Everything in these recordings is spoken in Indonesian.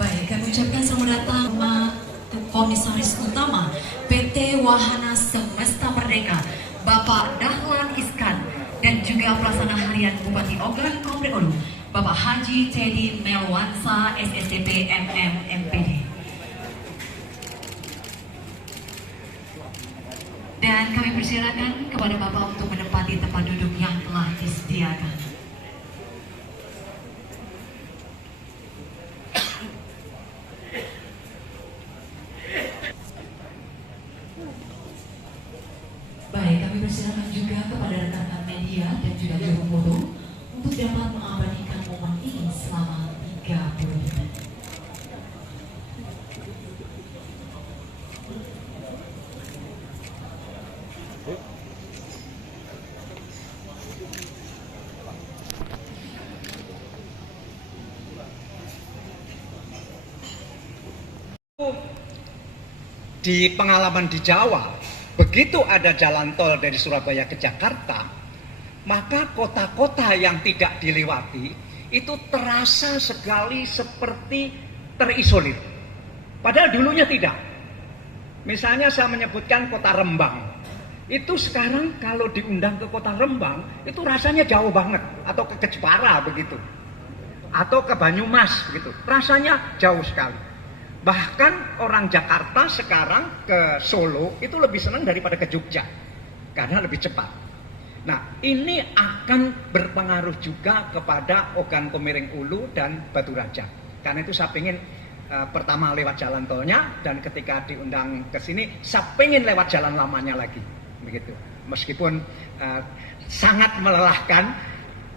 Baik, kami ucapkan selamat datang Komisaris Utama PT Wahana Semesta Merdeka, Bapak Dahlan Iskan, dan juga Pelaksana Harian Bupati Ogan Komering Ulu, Bapak Haji Teddy Melwansa, SSDP MM MPD. Dan kami persilakan kepada Bapak untuk menempati tempat duduk yang telah disediakan. Baik, kami persilakan juga kepada rekan-rekan media dan juga juru foto untuk dapat mengabadikan momen ini selama 30 menit. Di pengalaman di Jawa, begitu ada jalan tol dari Surabaya ke Jakarta, maka kota-kota yang tidak dilewati itu terasa sekali seperti terisolir. Padahal dulunya tidak. Misalnya saya menyebutkan kota Rembang. Itu sekarang kalau diundang ke kota Rembang, itu rasanya jauh banget. Atau ke Jepara begitu. Atau ke Banyumas begitu. Rasanya jauh sekali. Bahkan orang Jakarta sekarang ke Solo itu lebih senang daripada ke Jogja. Karena lebih cepat. Nah, ini akan berpengaruh juga kepada Ogan Komering Ulu dan Batu Raja. Karena itu saya ingin pertama lewat jalan tolnya, dan ketika diundang ke sini, saya ingin lewat jalan lamanya lagi. Begitu. Meskipun sangat melelahkan,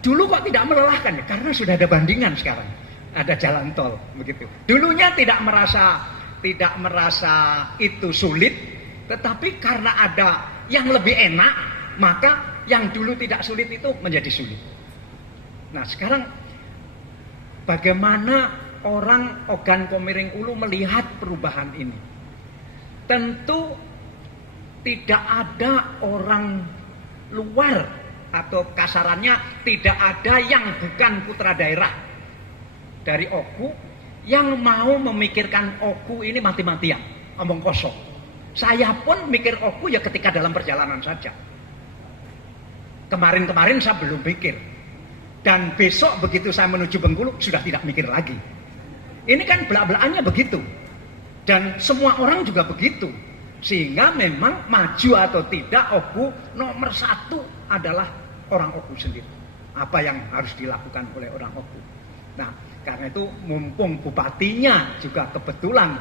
dulu kok tidak melelahkan ya? Karena sudah ada bandingan sekarang. Ada jalan tol begitu. Dulunya tidak merasa itu sulit, tetapi karena ada yang lebih enak, maka yang dulu tidak sulit itu menjadi sulit. Nah, sekarang bagaimana orang Ogan Komering Ulu melihat perubahan ini? Tentu tidak ada orang luar, atau kasarannya tidak ada yang bukan putra daerah dari Oku yang mau memikirkan Oku ini mati-matian, omong kosong. Saya pun mikir Oku ya ketika dalam perjalanan saja. Kemarin-kemarin saya belum mikir. Dan besok begitu saya menuju Bengkulu sudah tidak mikir lagi. Ini kan belak-belakannya begitu. Dan semua orang juga begitu. Sehingga memang maju atau tidak Oku nomor satu adalah orang Oku sendiri. Apa yang harus dilakukan oleh orang Oku. Nah, karena itu mumpung bupatinya juga kebetulan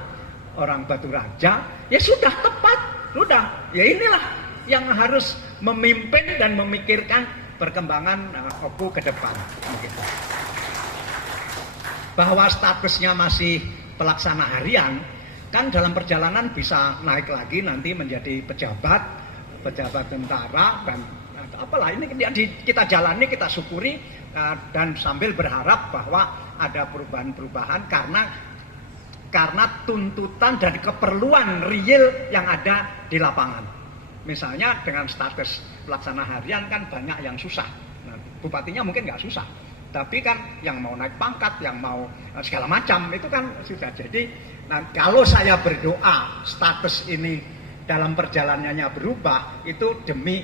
orang Batu Raja, ya sudah tepat, sudah. Ya inilah yang harus memimpin dan memikirkan perkembangan Oku ke depan. Begitu. Bahwa statusnya masih pelaksana harian, kan dalam perjalanan bisa naik lagi nanti menjadi pejabat tentara, dan apalah ini kita jalani, kita syukuri, dan sambil berharap bahwa ada perubahan-perubahan karena tuntutan dan keperluan real yang ada di lapangan. Misalnya dengan status pelaksana harian kan banyak yang susah. Nah, bupatinya mungkin nggak susah, tapi kan yang mau naik pangkat, yang mau segala macam itu kan sudah. Jadi, nah, kalau saya berdoa status ini dalam perjalanannya berubah, itu demi